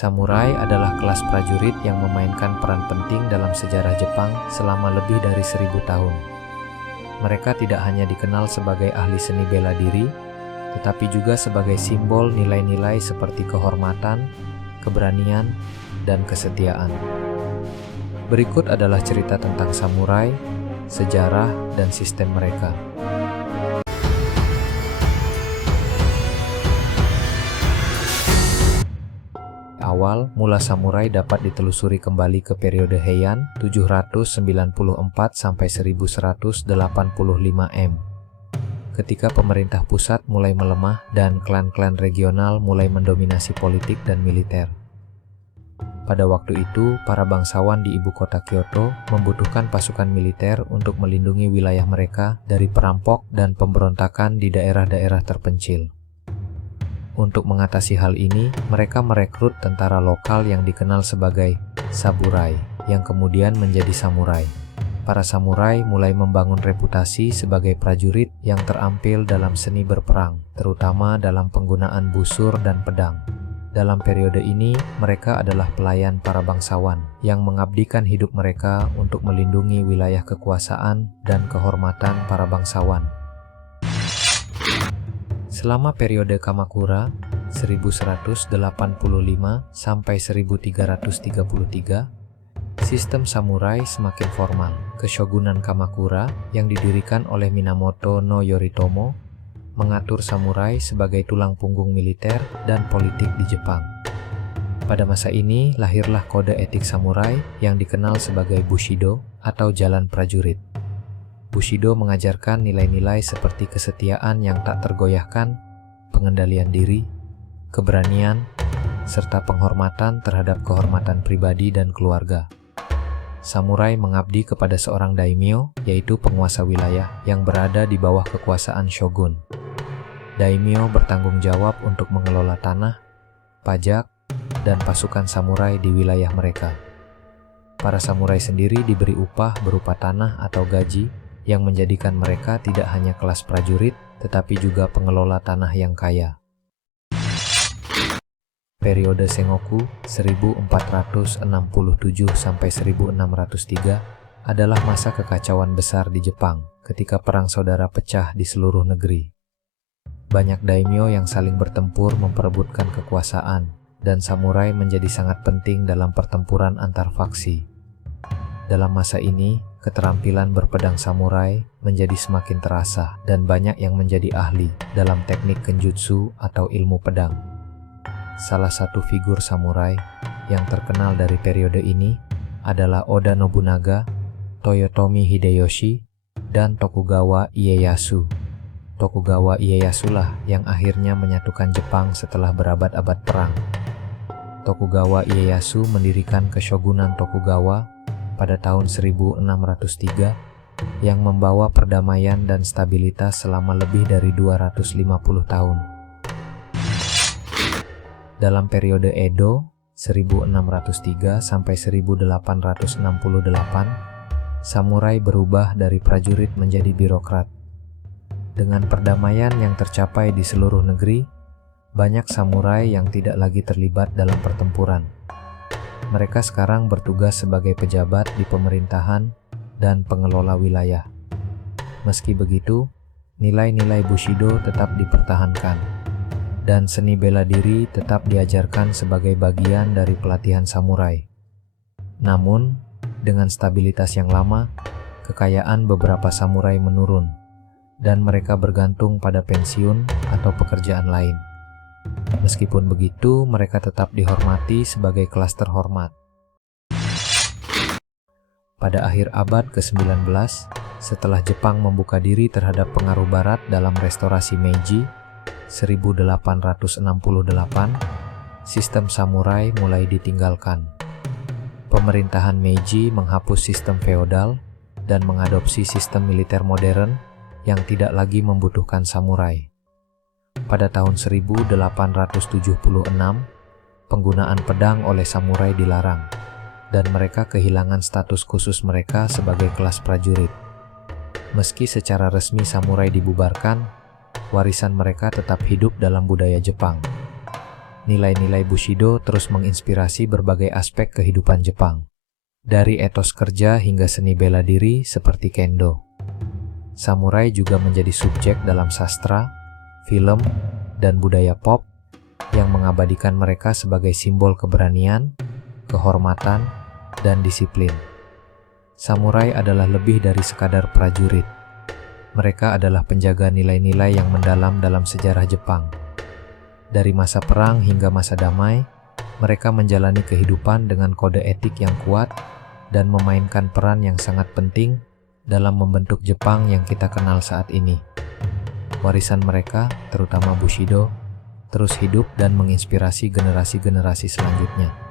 Samurai adalah kelas prajurit yang memainkan peran penting dalam sejarah Jepang selama lebih dari 1000 tahun. Mereka tidak hanya dikenal sebagai ahli seni bela diri, tetapi juga sebagai simbol nilai-nilai seperti kehormatan, keberanian, dan kesetiaan. Berikut adalah cerita tentang samurai, sejarah, dan sistem mereka. Awal mula samurai dapat ditelusuri kembali ke periode Heian 794 sampai 1185 M. Ketika pemerintah pusat mulai melemah dan klan-klan regional mulai mendominasi politik dan militer. Pada waktu itu, para bangsawan di ibu kota Kyoto membutuhkan pasukan militer untuk melindungi wilayah mereka dari perampok dan pemberontakan di daerah-daerah terpencil. Untuk mengatasi hal ini, mereka merekrut tentara lokal yang dikenal sebagai saburai, yang kemudian menjadi samurai. Para samurai mulai membangun reputasi sebagai prajurit yang terampil dalam seni berperang, terutama dalam penggunaan busur dan pedang. Dalam periode ini, mereka adalah pelayan para bangsawan yang mengabdikan hidup mereka untuk melindungi wilayah kekuasaan dan kehormatan para bangsawan. Selama periode Kamakura 1185 sampai 1333, sistem samurai semakin formal. Keshogunan Kamakura yang didirikan oleh Minamoto no Yoritomo mengatur samurai sebagai tulang punggung militer dan politik di Jepang. Pada masa ini lahirlah kode etik samurai yang dikenal sebagai Bushido atau jalan prajurit. Bushido mengajarkan nilai-nilai seperti kesetiaan yang tak tergoyahkan, pengendalian diri, keberanian, serta penghormatan terhadap kehormatan pribadi dan keluarga. Samurai mengabdi kepada seorang daimyo, yaitu penguasa wilayah yang berada di bawah kekuasaan shogun. Daimyo bertanggung jawab untuk mengelola tanah, pajak, dan pasukan samurai di wilayah mereka. Para samurai sendiri diberi upah berupa tanah atau gaji, yang menjadikan mereka tidak hanya kelas prajurit, tetapi juga pengelola tanah yang kaya. Periode Sengoku 1467 sampai 1603 adalah masa kekacauan besar di Jepang ketika perang saudara pecah di seluruh negeri. Banyak daimyo yang saling bertempur memperebutkan kekuasaan, dan samurai menjadi sangat penting dalam pertempuran antar faksi. Dalam masa ini, keterampilan berpedang samurai menjadi semakin terasa dan banyak yang menjadi ahli dalam teknik kenjutsu atau ilmu pedang. Salah satu figur samurai yang terkenal dari periode ini adalah Oda Nobunaga, Toyotomi Hideyoshi, dan Tokugawa Ieyasu. Tokugawa Ieyasu lah yang akhirnya menyatukan Jepang setelah berabad-abad perang. Tokugawa Ieyasu mendirikan Keshogunan Tokugawa pada tahun 1603 yang membawa perdamaian dan stabilitas selama lebih dari 250 tahun. Dalam periode Edo 1603 sampai 1868, samurai berubah dari prajurit menjadi birokrat. Dengan perdamaian yang tercapai di seluruh negeri, banyak samurai yang tidak lagi terlibat dalam pertempuran. Mereka sekarang bertugas sebagai pejabat di pemerintahan dan pengelola wilayah. Meski begitu, nilai-nilai Bushido tetap dipertahankan, dan seni bela diri tetap diajarkan sebagai bagian dari pelatihan samurai. Namun, dengan stabilitas yang lama, kekayaan beberapa samurai menurun, dan mereka bergantung pada pensiun atau pekerjaan lain. Meskipun begitu, mereka tetap dihormati sebagai kelas terhormat. Pada akhir abad ke-19, setelah Jepang membuka diri terhadap pengaruh Barat dalam restorasi Meiji 1868, sistem samurai mulai ditinggalkan. Pemerintahan Meiji menghapus sistem feodal dan mengadopsi sistem militer modern yang tidak lagi membutuhkan samurai. Pada tahun 1876, penggunaan pedang oleh samurai dilarang, dan mereka kehilangan status khusus mereka sebagai kelas prajurit. Meski secara resmi samurai dibubarkan, warisan mereka tetap hidup dalam budaya Jepang. Nilai-nilai Bushido terus menginspirasi berbagai aspek kehidupan Jepang, dari etos kerja hingga seni bela diri seperti kendo. Samurai juga menjadi subjek dalam sastra, film, dan budaya pop yang mengabadikan mereka sebagai simbol keberanian, kehormatan, dan disiplin. Samurai adalah lebih dari sekadar prajurit. Mereka adalah penjaga nilai-nilai yang mendalam dalam sejarah Jepang. Dari masa perang hingga masa damai, mereka menjalani kehidupan dengan kode etik yang kuat dan memainkan peran yang sangat penting dalam membentuk Jepang yang kita kenal saat ini. Warisan mereka, terutama Bushido, terus hidup dan menginspirasi generasi-generasi selanjutnya.